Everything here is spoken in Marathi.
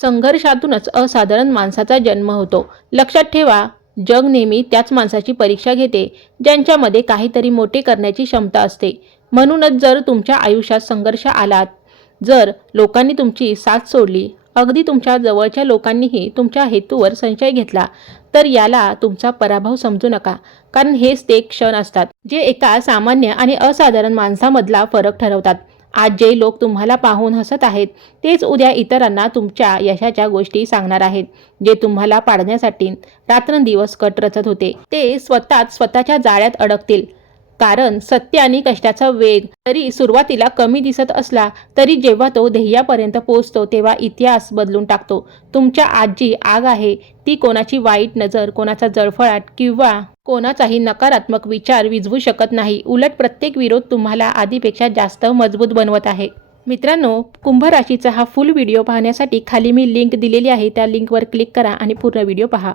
संघर्षातूनच असाधारण माणसाचा जन्म होतो. लक्षात ठेवा, जग नेहमी त्याच माणसाची परीक्षा घेते ज्यांच्यामध्ये काहीतरी मोठे करण्याची क्षमता असते. म्हणूनच जर तुमच्या आयुष्यात संघर्ष आलात, जर लोकांनी तुमची साथ सोडली, अगदी तुमच्या जवळच्या लोकांनीही तुमच्या हेतूवर संशय घेतला, तर याला तुमचा पराभव समजू नका. कारण हेच ते क्षण असतात जे एका सामान्य आणि असाधारण माणसामधला फरक ठरवतात. आज जे लोक तुम्हाला पाहून हसत आहेत, तेच उद्या इतरांना तुमच्या यशाच्या गोष्टी सांगणार आहेत. जे तुम्हाला पाडण्यासाठी रात्रंदिवस कट रचत होते, ते स्वतःच्या जाळ्यात अडकतील. कारण सत्य आणि कष्टाचा वेग जरी सुरुवातीला कमी दिसत असला, तरी जेव्हा तो ध्येयापर्यंत पोहोचतो, तेव्हा इतिहास बदलून टाकतो. तुमच्या आत जी आग आहे, ती कोणाची वाईट नजर, कोणाचा जळफळाट किंवा कोणाचाही नकारात्मक विचार विझवू शकत नाही. उलट प्रत्येक विरोध तुम्हाला आधीपेक्षा जास्त मजबूत बनवत आहे. मित्रांनो, कुंभ राशीचा हा फुल व्हिडिओ पाहण्यासाठी खाली मी लिंक दिलेली आहे. त्या लिंकवर क्लिक करा आणि पूर्ण व्हिडिओ पहा.